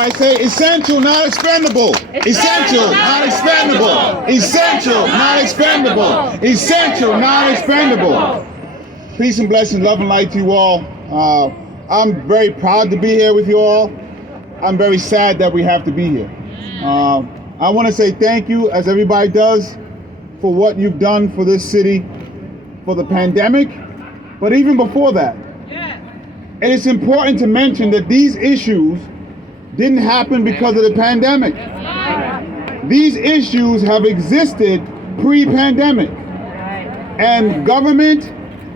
Everybody say essential, not expendable. Essential, not expendable. Essential, not expendable. Essential, not expendable. Peace and blessings, love and light to you all. I'm very proud to be here with you all. I'm very sad that we have to be here. I want to say thank you, as everybody does, for what you've done for this city, for the pandemic, but even before that. And it's important to mention that these issues didn't happen because of the pandemic. These issues have existed pre-pandemic. And government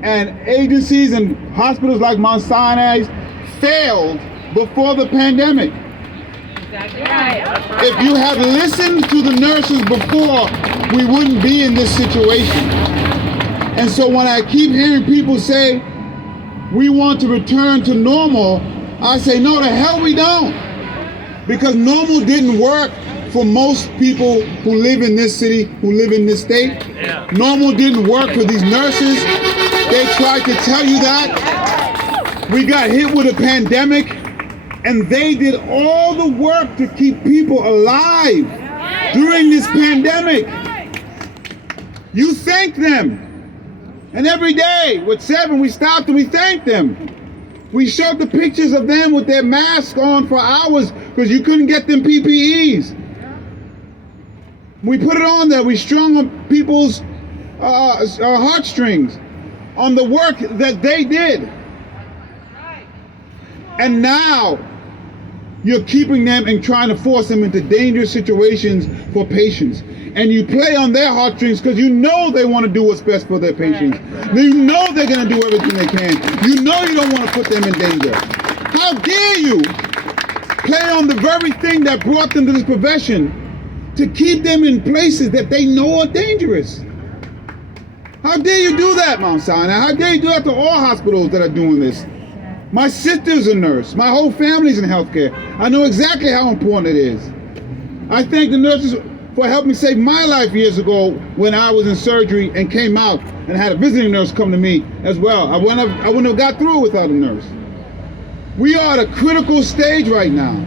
and agencies and hospitals like Mount Sinai failed before the pandemic. If you had listened to the nurses before, we wouldn't be in this situation. And so when I keep hearing people say, we want to return to normal, I say, no, the hell we don't. Because normal didn't work for most people who live in this city, who live in this state. Normal didn't work for these nurses. They tried to tell you that. We got hit with a pandemic, and they did all the work to keep people alive during this pandemic. You thank them. And every day with 7, we stopped and we thanked them. We showed the pictures of them with their masks on for hours because you couldn't get them PPEs. We put it on there. We strung on people's heartstrings on the work that they did. And now you're keeping them and trying to force them into dangerous situations for patients. And you play on their heartstrings because you know they want to do what's best for their patients. You know they're going to do everything they can. You know you don't want to put them in danger. How dare you play on the very thing that brought them to this profession to keep them in places that they know are dangerous? How dare you do that, Mount Sinai? How dare you do that to all hospitals that are doing this? My sister's a nurse. My whole family's in healthcare. I know exactly how important it is. I thank the nurses for helping save my life years ago when I was in surgery and came out and had a visiting nurse come to me as well. I wouldn't have got through without a nurse. We are at a critical stage right now.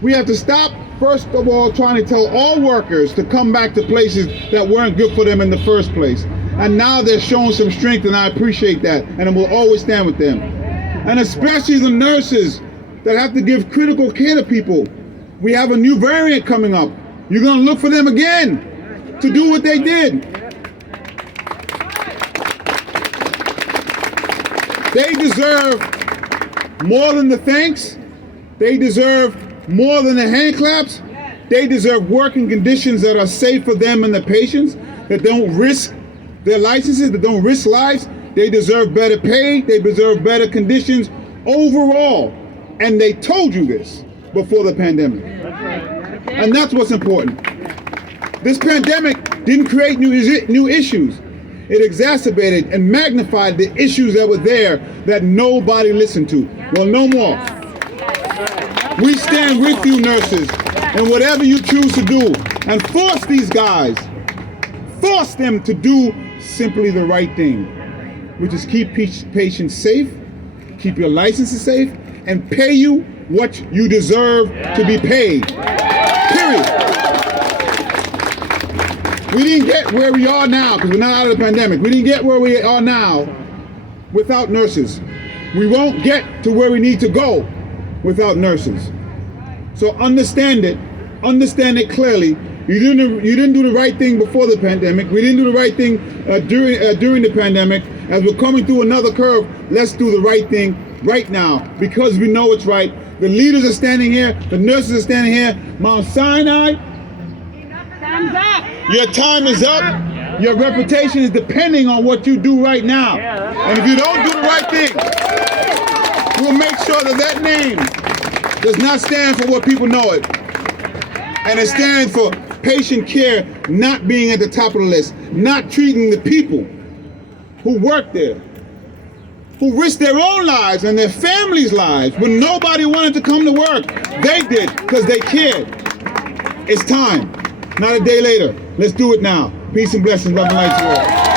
We have to stop, first of all, trying to tell all workers to come back to places that weren't good for them in the first place. And now they're showing some strength, and I appreciate that, and we'll always stand with them. And especially the nurses that have to give critical care to people. We have a new variant coming up. You're going to look for them again to do what they did. They deserve more than the thanks. They deserve more than the hand claps. They deserve working conditions that are safe for them and the patients, that don't risk their licenses, that don't risk lives. They deserve better pay. They deserve better conditions overall. And they told you this before the pandemic. And that's what's important. This pandemic didn't create new issues. It exacerbated and magnified the issues that were there that nobody listened to. Well, no more. We stand with you, nurses, in whatever you choose to do, and force these guys, force them to do simply the right thing, which is keep patients safe, keep your licenses safe, and pay you what you deserve to be paid. Period. We didn't get where we are now because we're not out of the pandemic. We didn't get where we are now without nurses. We won't get to where we need to go without nurses. So understand it clearly. You didn't do the right thing before the pandemic. We didn't do the right thing during the pandemic. As we're coming through another curve, let's do the right thing right now because we know it's right. The leaders are standing here. The nurses are standing here. Mount Sinai, time's up. Your time is up. Your reputation is depending on what you do right now. And if you don't do the right thing, we'll make sure that that name does not stand for what people know it. And it stands for patient care not being at the top of the list, not treating the people who work there, who risked their own lives and their families' lives when nobody wanted to come to work. They did because they cared. It's time, not a day later. Let's do it now. Peace and blessings, love and light to you all.